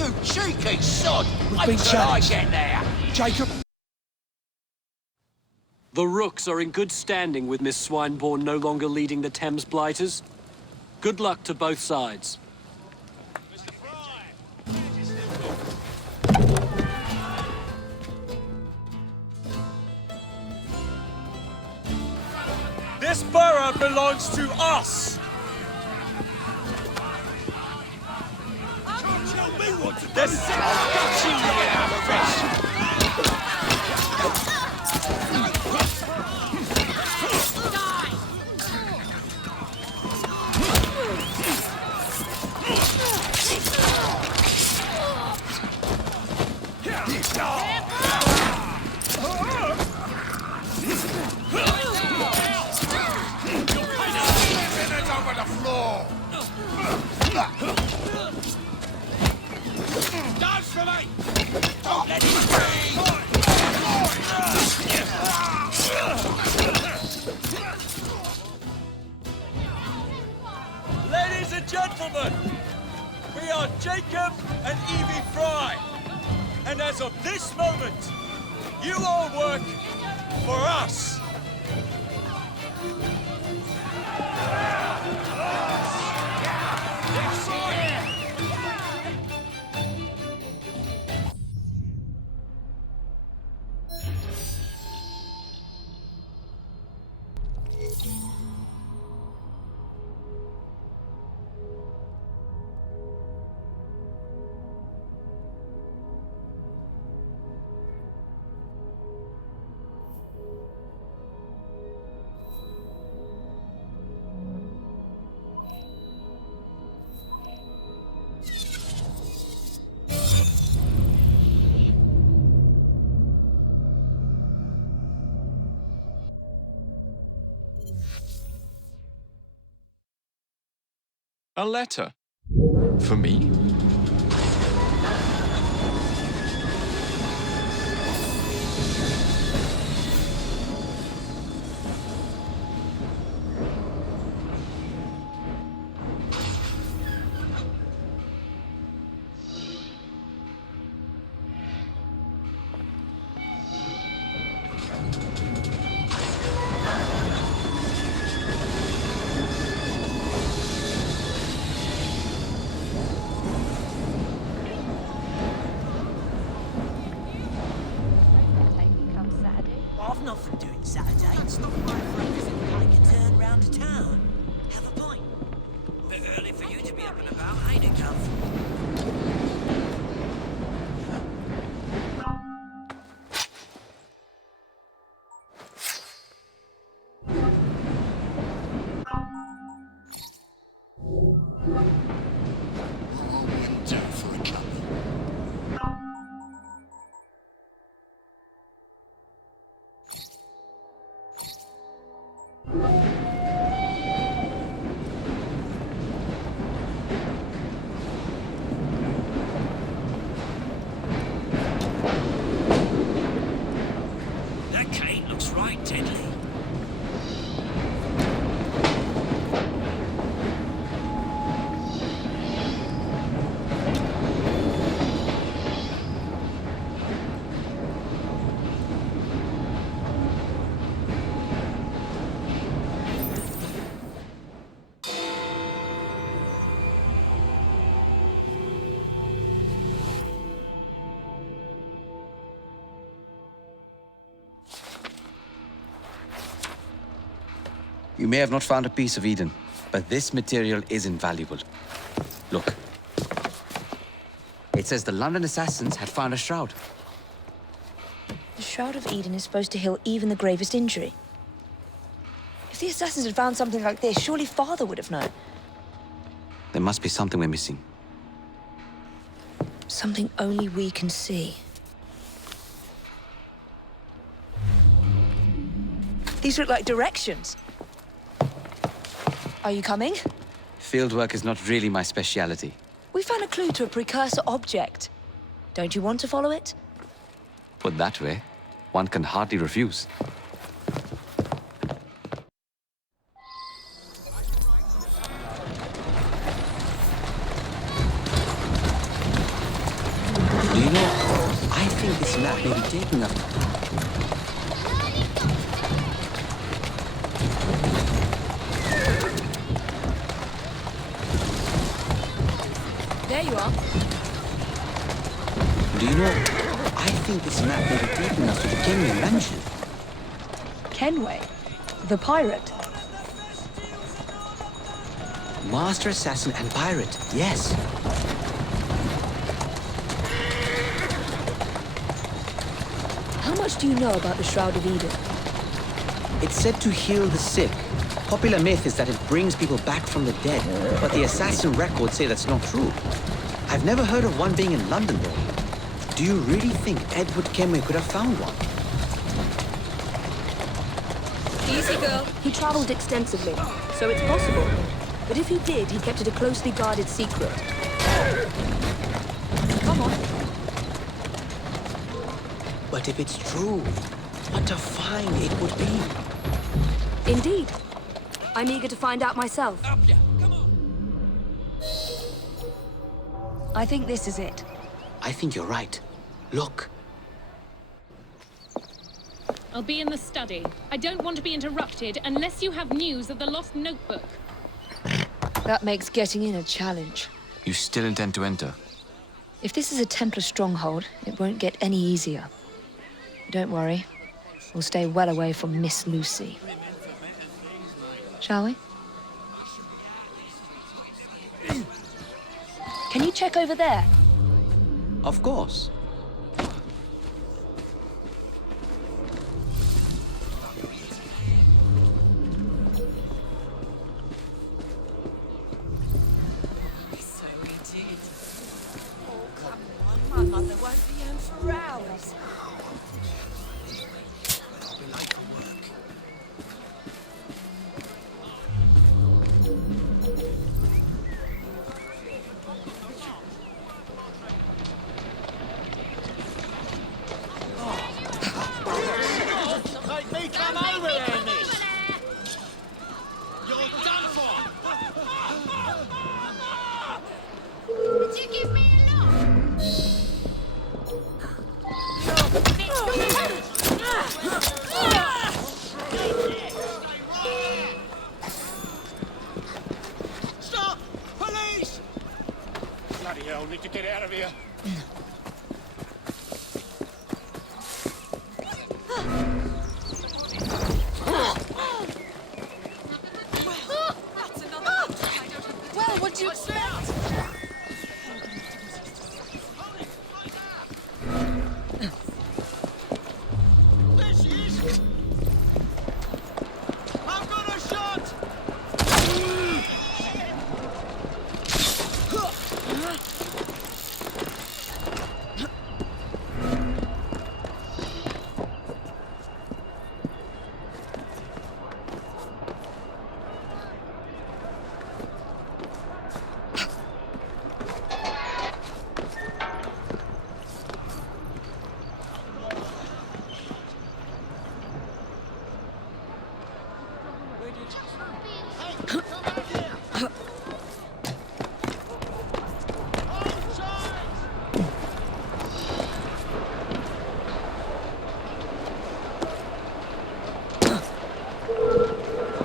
You cheeky sod! We've Wait been till I challenged. get there! Jacob. The Rooks are in good standing with Miss Swineborn no longer leading the Thames Blighters. Good luck to both sides. This borough belongs to us! The Over the floor! Dance for me! Don't let him free! Ladies and gentlemen, we are Jacob and Evie Frye. And as of this moment, you all work for us. A letter? For me? I've nothing doing Saturday. It's not right for a visit. Make a turn round to town. Have a pint. Bit early for you to be up and about, ain't it, Gov? Do for a couple. That cane looks right deadly. You may have not found a piece of Eden, but this material is invaluable. Look. It says the London assassins had found a shroud. The Shroud of Eden is supposed to heal even the gravest injury. If the assassins had found something like this, surely Father would have known. There must be something we're missing. Something only we can see. These look like directions. Are you coming? Fieldwork is not really my speciality. We found a clue to a precursor object. Don't you want to follow it? Put that way, one can hardly refuse. You know, I think this map may be taking us. There you are. Do you know, I think this map may be taking us to the king you mentioned. Kenway, the pirate. Master assassin and pirate, yes. How much do you know about the Shroud of Eden? It's said to heal the sick. Popular myth is that it brings people back from the dead, but the assassin records say that's not true. I've never heard of one being in London, though. Do you really think Edward Kenway could have found one? Easy, girl. He travelled extensively, so it's possible. But if he did, he kept it a closely guarded secret. Come on. But if it's true, what a find it would be. Indeed. I'm eager to find out myself. Up ya! Come on! I think this is it. I think you're right. Look. I'll be in the study. I don't want to be interrupted unless you have news of the lost notebook. That makes getting in a challenge. You still intend to enter? If this is a Templar stronghold, it won't get any easier. Don't worry. We'll stay well away from Miss Lucy. Shall we? Can you check over there? Of course. So we did. Oh, come on. My mother won't be home for hours. Probably late for work. Make me come over there, miss! You're done for! Would you give me a look? Stop! Police! Bloody hell, need to get out of here. That's another Well, what do you expect? There she is! I've got a shot!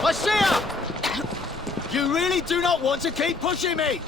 I see her! You really do not want to keep pushing me!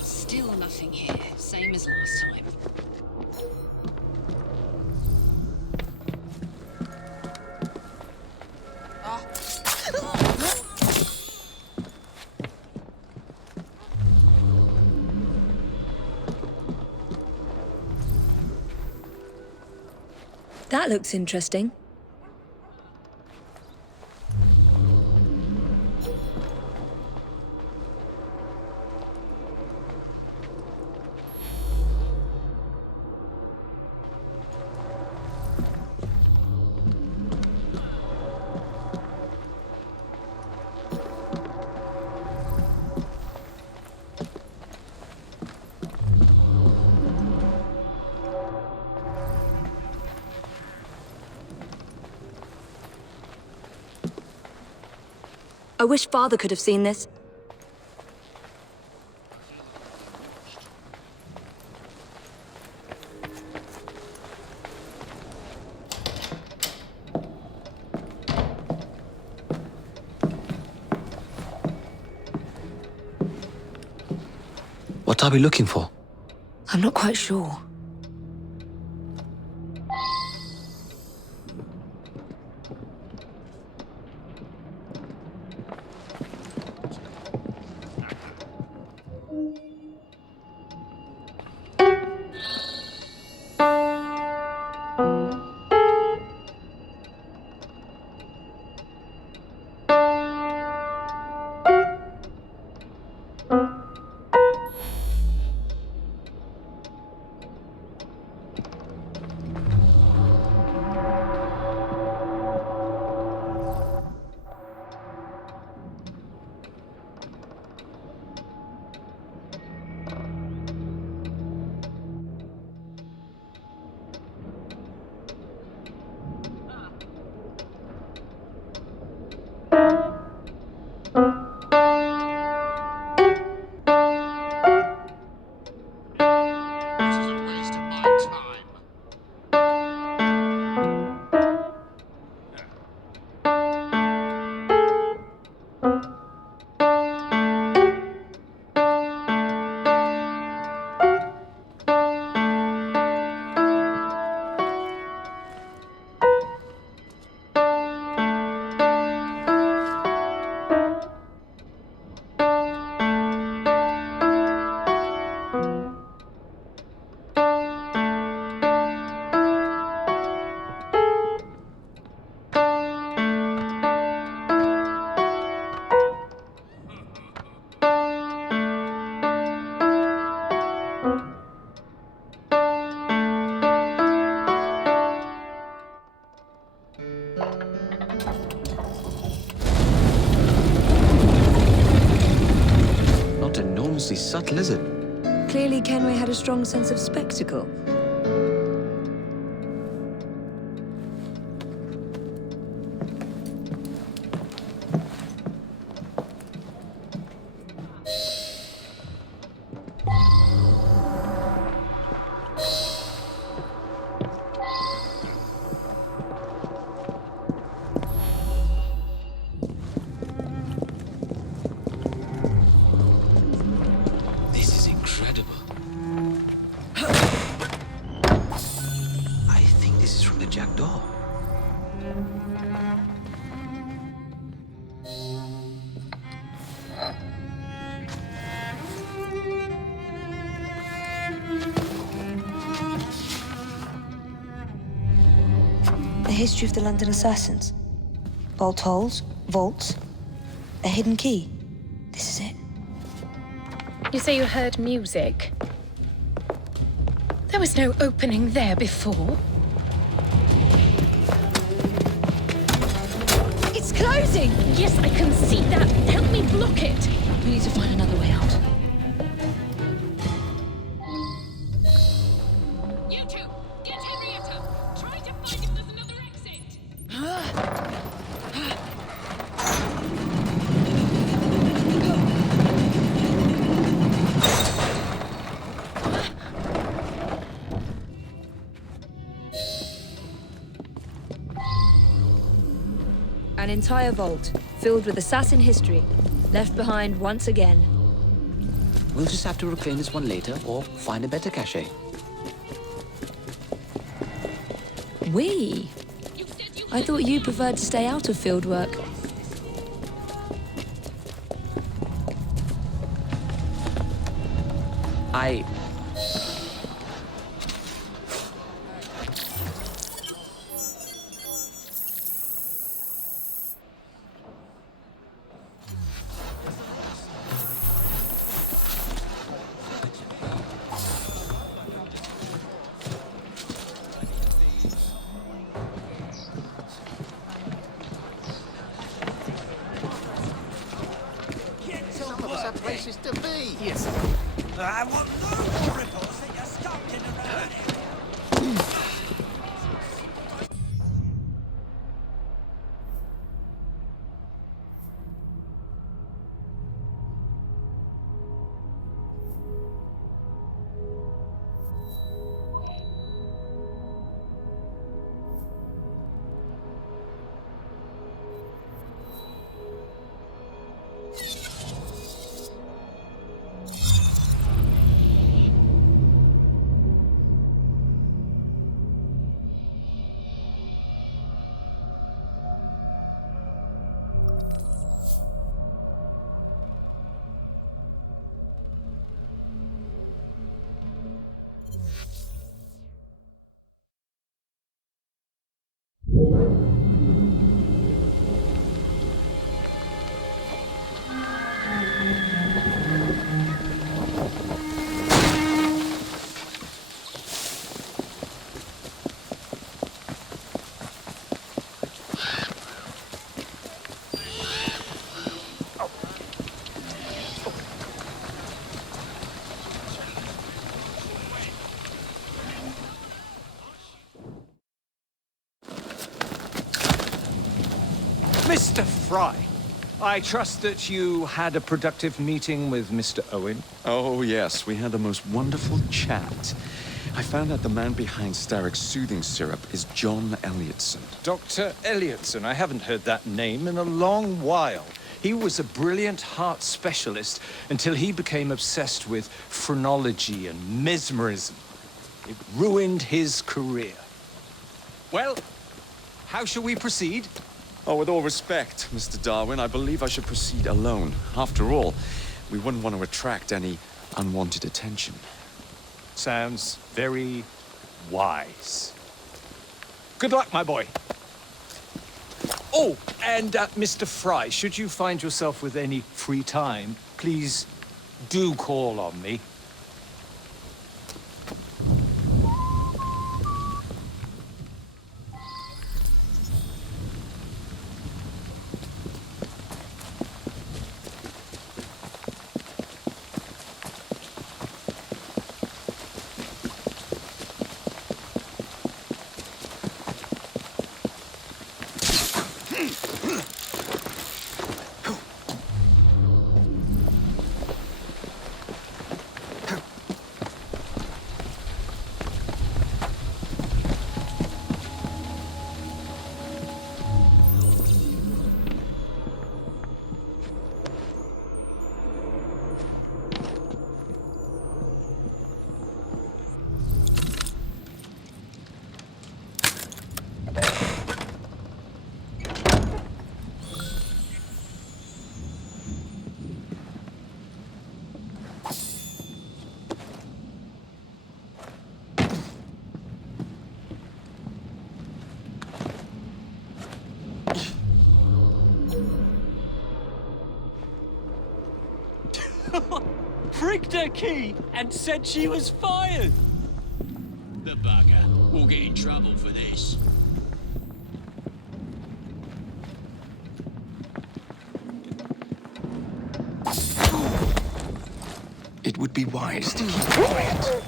Still nothing here, same as last time. That looks interesting. I wish Father could have seen this. What are we looking for? I'm not quite sure. Subtle, is it? Clearly, Kenway had a strong sense of spectacle. The history of the London assassins. Bolt holes, vaults, a hidden key. This is it. You say you heard music. There was no opening there before. It's closing! Yes, I can see that. Help me block it. We need to find another way out. You two, get Henrietta. Try to find if there's another exit. An entire vault, filled with assassin history, left behind once again. We'll just have to reclaim this one later, or find a better cache. We? I thought you preferred to stay out of field work. wishes to be. Yes. I want no more reports that you're skulking around here. Mr. Frye, I trust that you had a productive meeting with Mr. Owen. Oh, yes. We had the most wonderful chat. I found out the man behind Starrick's soothing syrup is John Elliotson. Dr. Elliotson, I haven't heard that name in a long while. He was a brilliant heart specialist until he became obsessed with phrenology and mesmerism. It ruined his career. Well, how shall we proceed? Oh, with all respect, Mr. Darwin, I believe I should proceed alone. After all, we wouldn't want to attract any unwanted attention. Sounds very wise. Good luck, my boy. Oh, and Mr. Frye, should you find yourself with any free time, please do call on me. Pricked her key and said she was fired. The bugger. We'll get in trouble for this. It would be wise to keep quiet.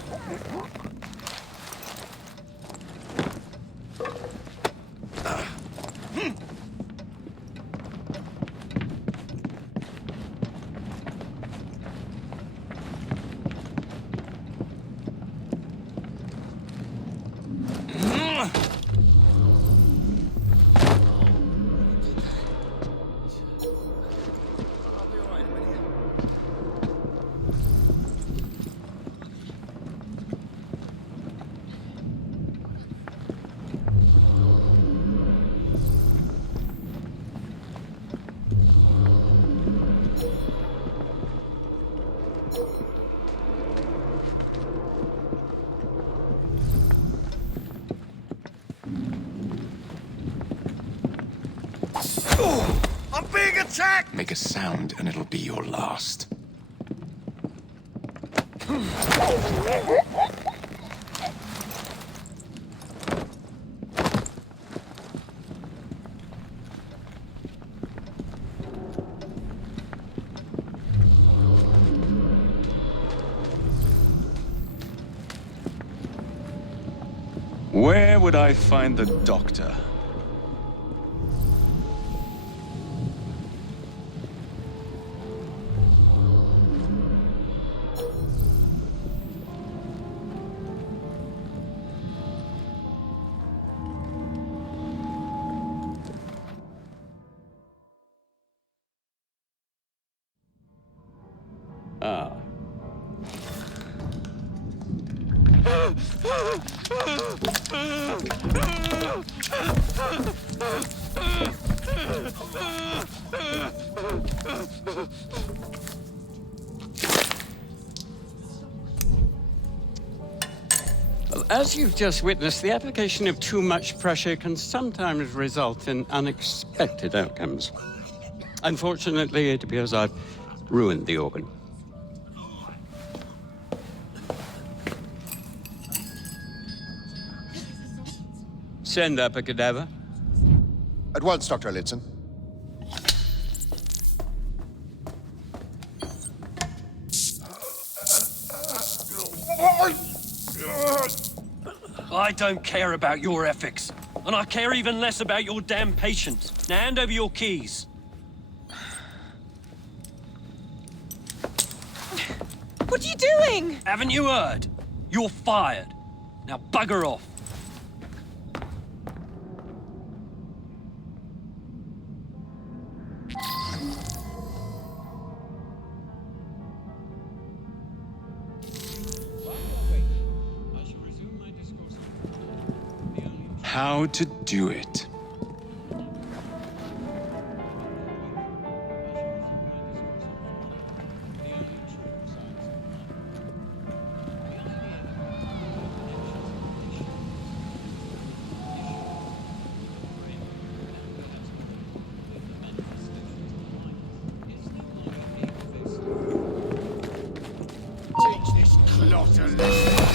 I'm being attacked! Make a sound and it'll be your last. Where would I find the doctor? Ah. Well, as you've just witnessed, the application of too much pressure can sometimes result in unexpected outcomes. Unfortunately, it appears I've ruined the organ. Send up a cadaver. At once, Dr. Elliotson. I don't care about your ethics. And I care even less about your damn patience. Now hand over your keys. What are you doing? Haven't you heard? You're fired. Now bugger off. How to do it. Teach this clot a lesson.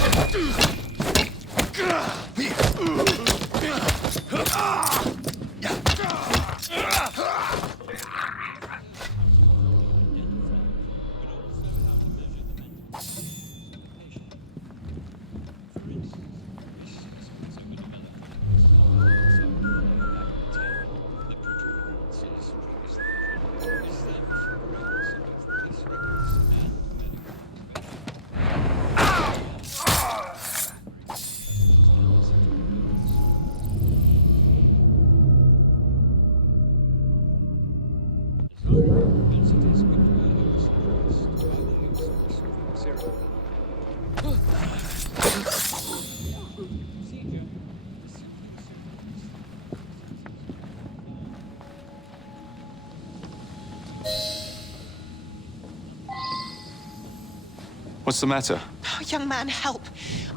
What's the matter? Oh, young man, help.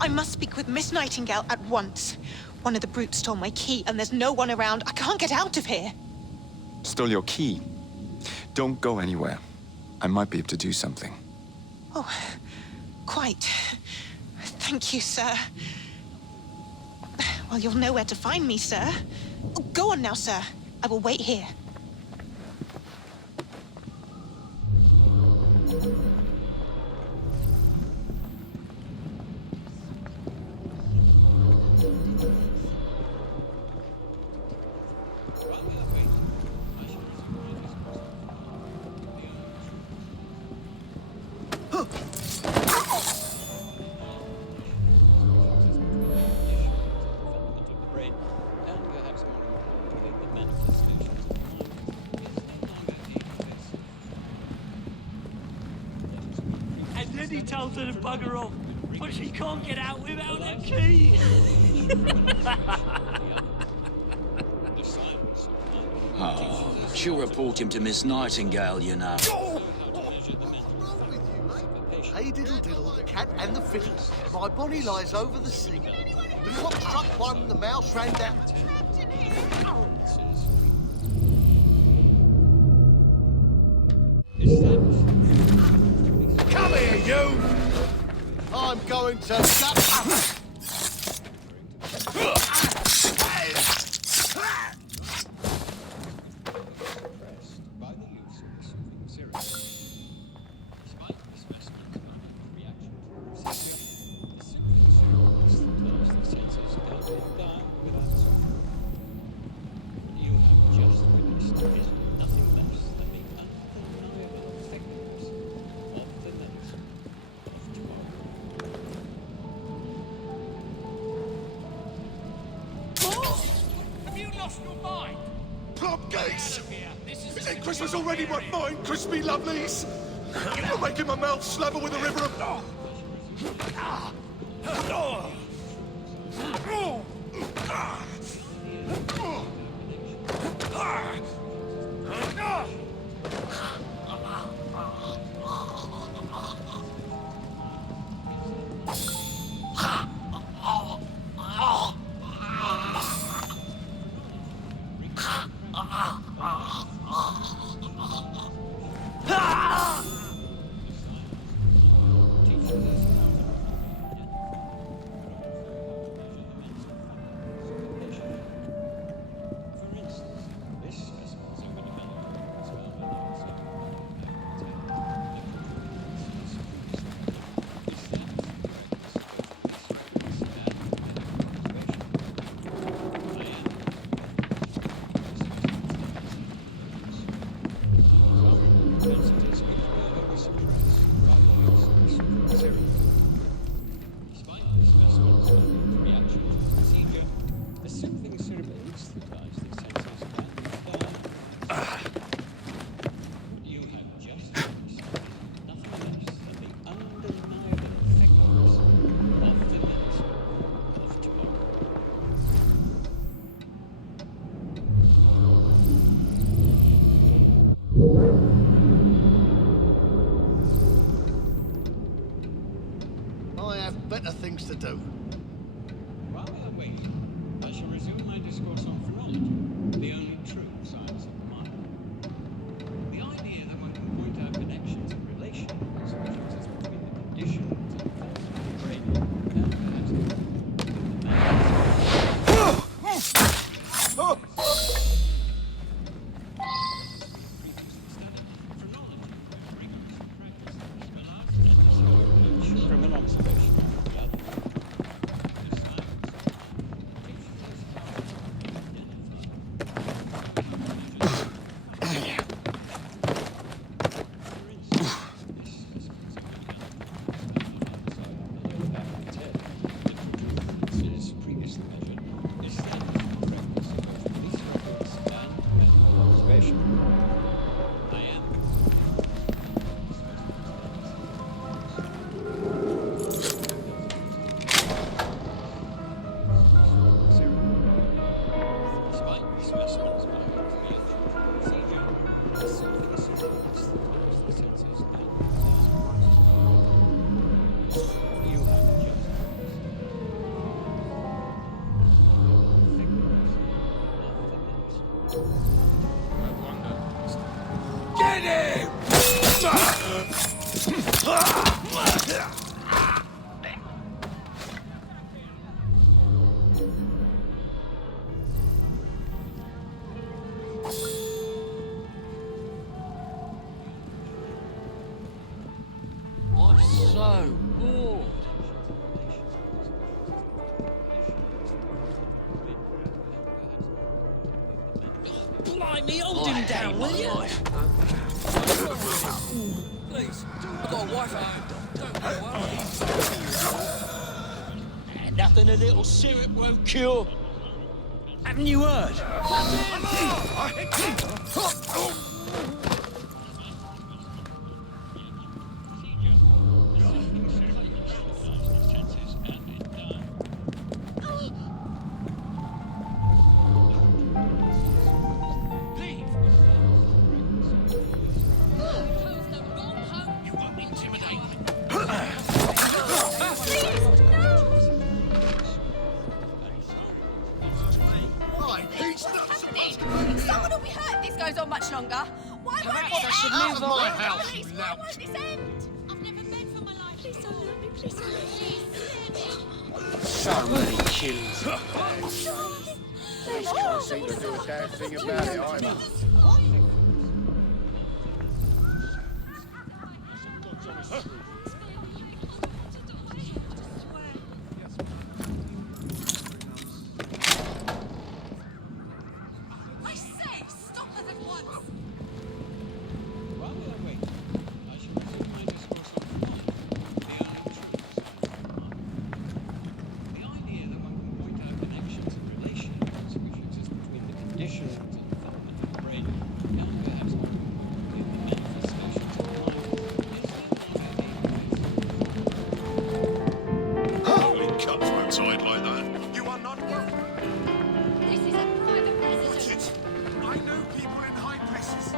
I must speak with Miss Nightingale at once. One of the brutes stole my key, and there's no one around. I can't get out of here. Stole your key. Don't go anywhere. I might be able to do something. Oh, quite. Thank you, sir. Well, you'll know where to find me, sir. Oh, go on now, sir. I will wait here. He tells her to bugger off, but she can't get out without a key. Oh, she'll report him to Miss Nightingale, you know. Hey diddle diddle, the cat and the fiddle. My bonny lies over the sea. The cock struck one, the mouse ran down. Come here, you! I'm going to shut lost your mind? Plum geese! Isn't Christmas already what mine, crispy lovelies? You're making my mouth slabber with a river of... Better things to do. While we are waiting, I shall resume my discourse on phrenology, the only true science of the mind. The idea that one can point out connections and relations which exist between the conditions and forces of the brain and perhaps the from an observation. Get him! I'm so bored. Blimey, hold him down, will you? Please, I've got a wife at home. Don't worry. Nothing a little syrup won't cure. Haven't you heard? Someone will be hurt if this goes on much longer. Why won't Perhaps I should move on. My house, you Why won't this end? I've never begged for my life. Please don't hurt me. Please don't hurt me. So many killings. Police can't seem to do a damn thing about it either. I say, stop this at once. While we are waiting, I shall resume my discourse on phrenology, the only true science of the mind. The idea that one can point out connections and relations which exist between the hallucinations. Holy cutthroat side like that. You are not welcome. This is a private Watch residence. it. I know people in high places.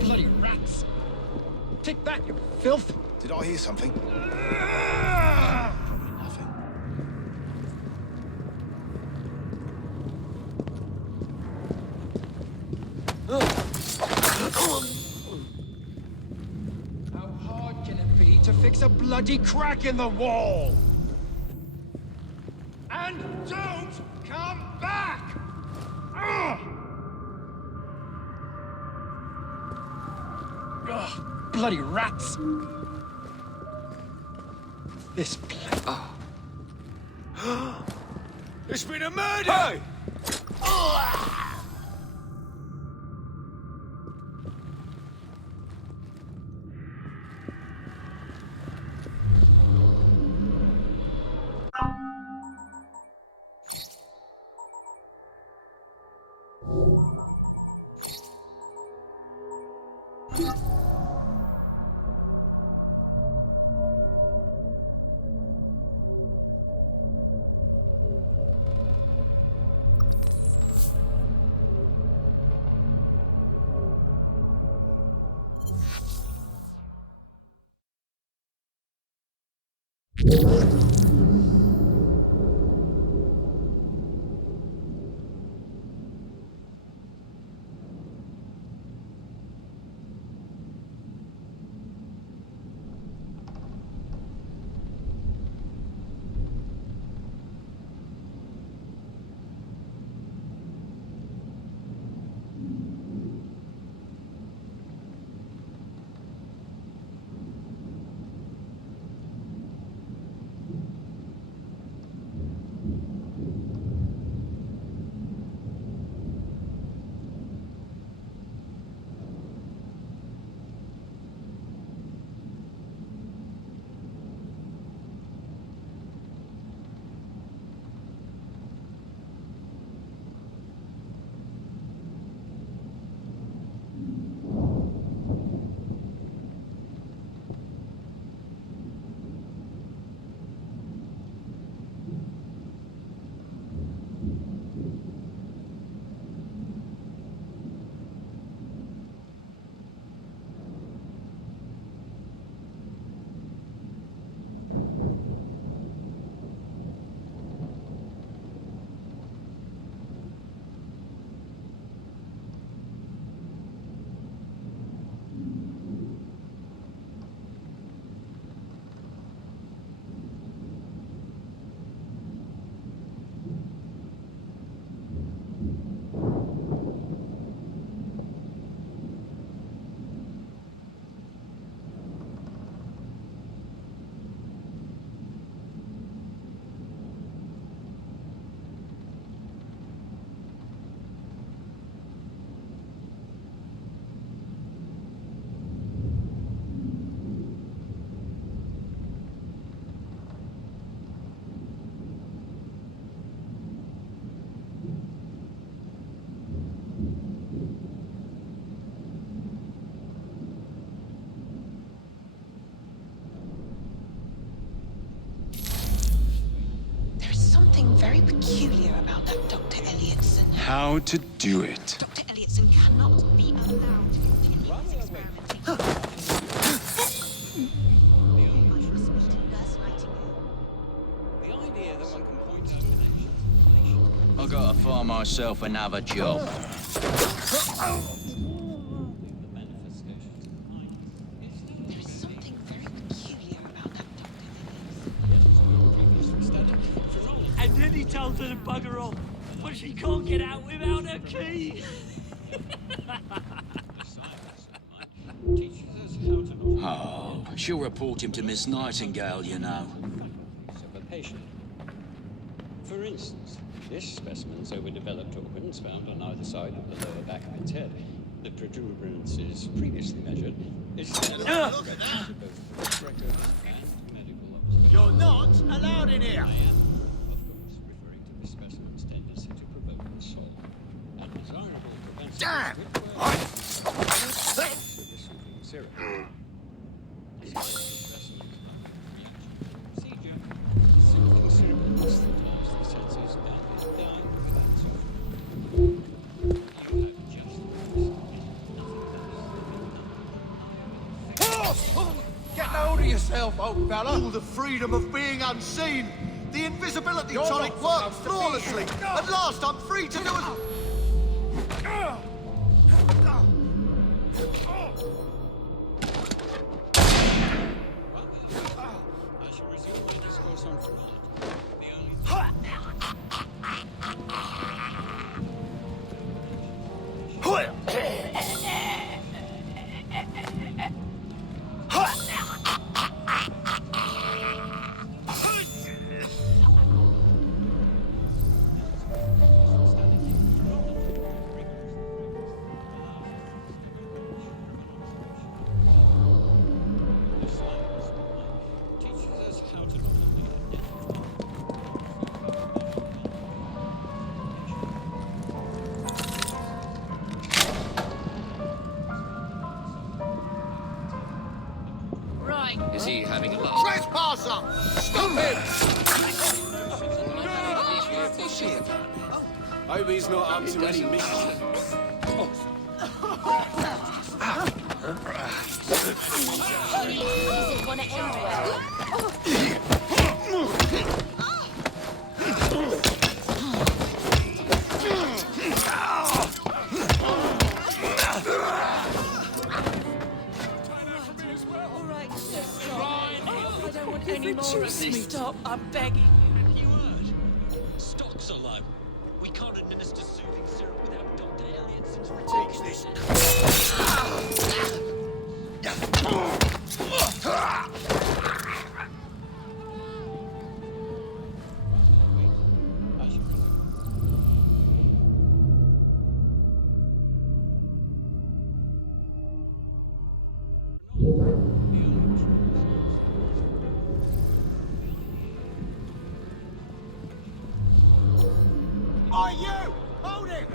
Bloody rats! Take that, you filth! Did I hear something? Probably nothing. How hard can it be to fix a bloody crack in the wall? And don't come back! Ugh! Ugh, bloody rats! This place. Oh. There's been a murder! Hey! peculiar about that Dr. Elliotson. How to do it. Dr. Elliotson cannot be allowed to continue his experimenting. I shall speak to Nurse Nightingale. The idea that one can point out connections. I gotta find myself another job. There is something very peculiar about that Dr. And then he tells her to bugger off, but she can't get out without her key. Oh, she'll report him to Miss Nightingale, you know. Of a patient. For instance, this specimen's overdeveloped organs found on either side of the lower back of its head. The protuberances previously measured is You're not allowed in here! referring to this specimen's tendency to provoke assault and desirable propensity Damn! syrup. Get hold of yourself, old fella. All the freedom of being unseen. The invisibility tonic worked flawlessly. At last, I'm free to do as... I shall resume my discourse on phrenology. Is he having a laugh? Trespasser! Stop him! Hope he's not up to any mischief. Isn't gonna end well. Any more of this. Stop, I'm begging. Stocks are low. We can't administer soothing syrup without Dr. Elliotson's Teach this. Are you? Hold it!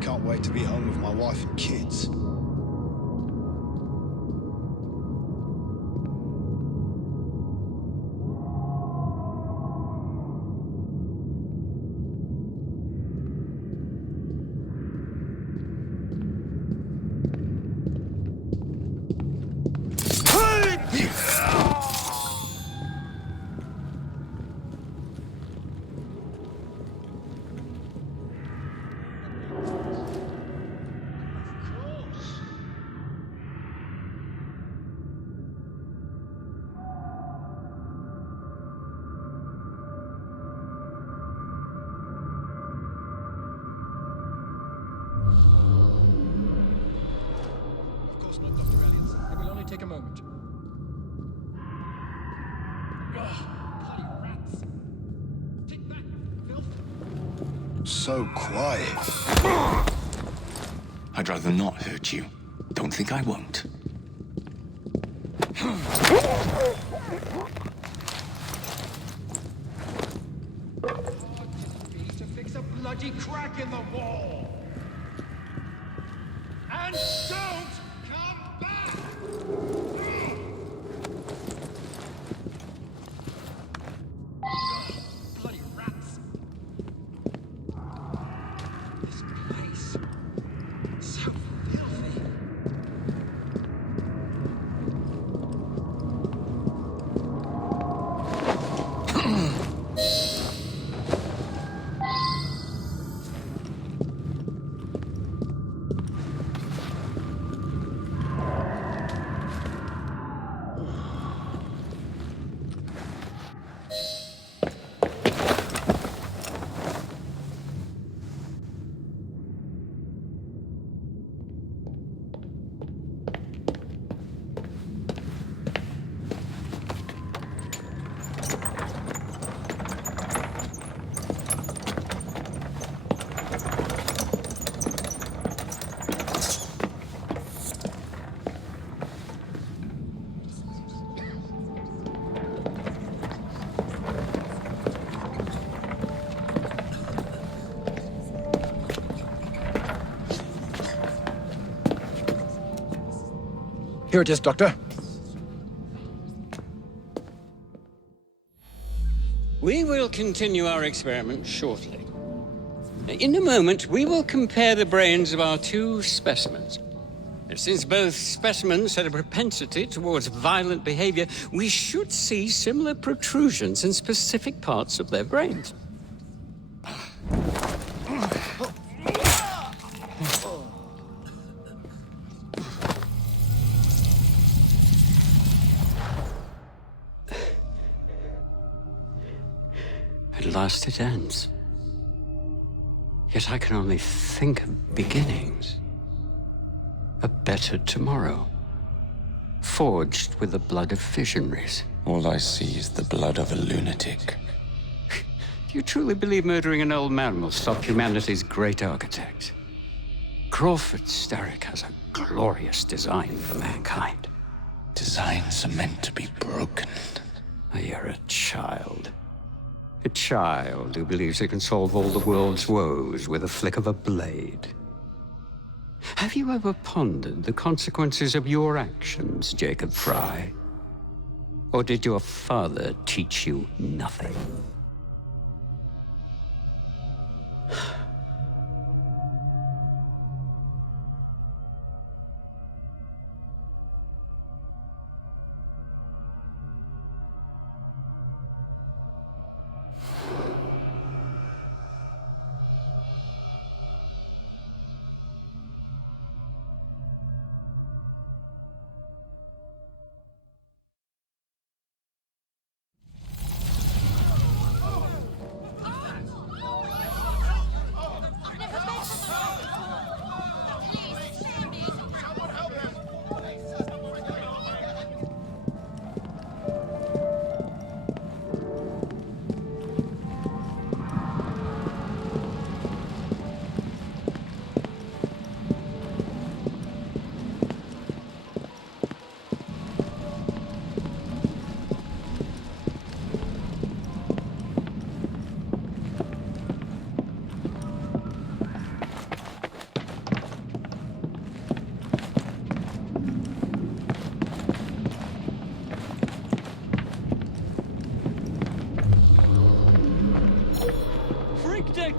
Can't wait to be home with my wife and kids. take a moment. So quiet. I'd rather not hurt you. Don't think I won't. To fix a bloody crack in the wall. And don't come back! Bloody rats. This place. So filthy. Here it is, Doctor. We will continue our experiment shortly. In a moment, we will compare the brains of our two specimens. Since both specimens had a propensity towards violent behavior, we should see similar protrusions in specific parts of their brains. At last it ends. Yet I can only think of beginnings. A better tomorrow, forged with the blood of visionaries. All I see is the blood of a lunatic. Do you truly believe murdering an old man will stop humanity's great architect? Crawford Starrick has a glorious design for mankind. Designs are meant to be broken. Oh, you're a child. A child who believes it can solve all the world's woes with a flick of a blade. Have you ever pondered the consequences of your actions, Jacob Frye? Or did your father teach you nothing?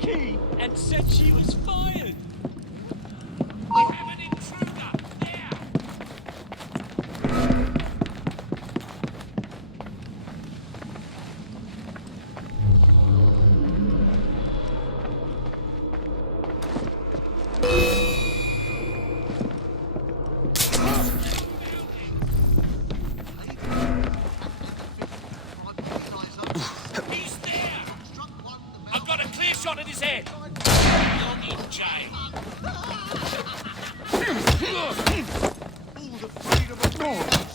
Key and said she was fired. We have an intruder there. He's there. I've got a clear shot at his head. You're in jail. All the freedom of being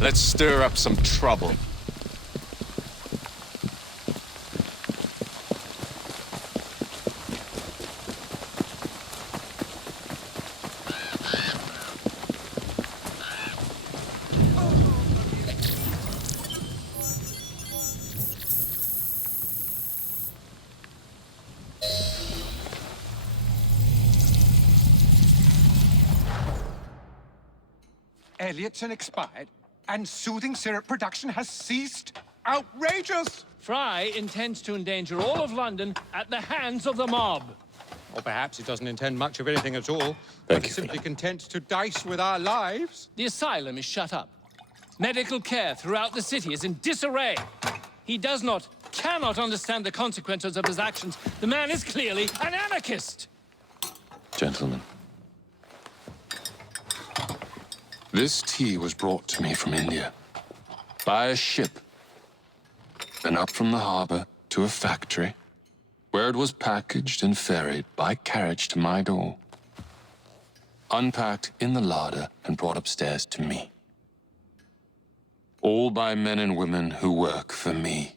Let's stir up some trouble. Elliotson expired, and soothing syrup production has ceased? Outrageous! Frye intends to endanger all of London at the hands of the mob. Or perhaps he doesn't intend much of anything at all, but is simply content to dice with our lives. The asylum is shut up. Medical care throughout the city is in disarray. He cannot understand the consequences of his actions. The man is clearly an anarchist. Gentlemen, this tea was brought to me from India by a ship, then up from the harbor to a factory, where it was packaged and ferried by carriage to my door, unpacked in the larder and brought upstairs to me. All by men and women who work for me,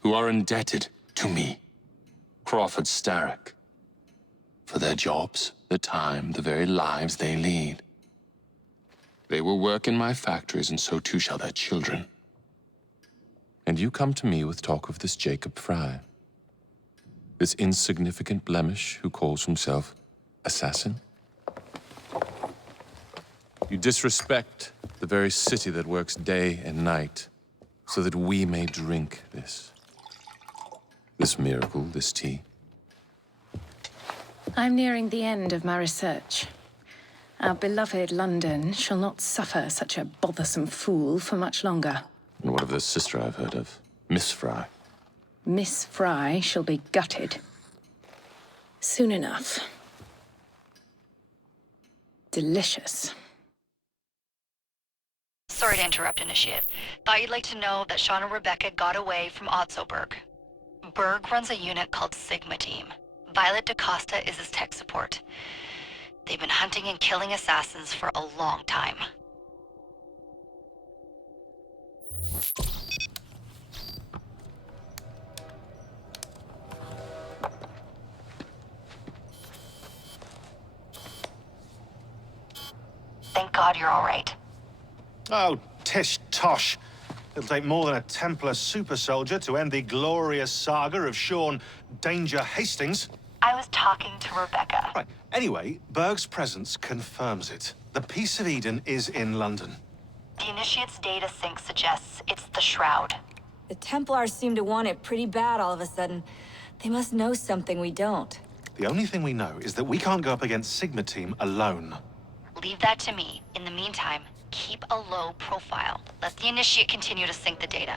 who are indebted to me, Crawford Starrick, for their jobs, their time, the very lives they lead. They will work in my factories, and so too shall their children. And you come to me with talk of this Jacob Frye, this insignificant blemish who calls himself assassin? You disrespect the very city that works day and night so that we may drink this miracle, this tea. I'm nearing the end of my research. Our beloved London shall not suffer such a bothersome fool for much longer. And what of this sister I've heard of, Miss Frye? Miss Frye shall be gutted. Soon enough. Delicious. Sorry to interrupt, Initiate. Thought you'd like to know that Sean and Rebecca got away from Otzoberg. Berg runs a unit called Sigma Team. Violet DaCosta is his tech support. They've been hunting and killing assassins for a long time. Thank God you're all right. Oh, tish tosh. It'll take more than a Templar super soldier to end the glorious saga of Sean Danger Hastings. I was talking to Rebecca. Right. Anyway, Berg's presence confirms it. The Peace of Eden is in London. The Initiate's data sync suggests it's the Shroud. The Templars seem to want it pretty bad all of a sudden. They must know something we don't. The only thing we know is that we can't go up against Sigma Team alone. Leave that to me. In the meantime, keep a low profile. Let the Initiate continue to sync the data.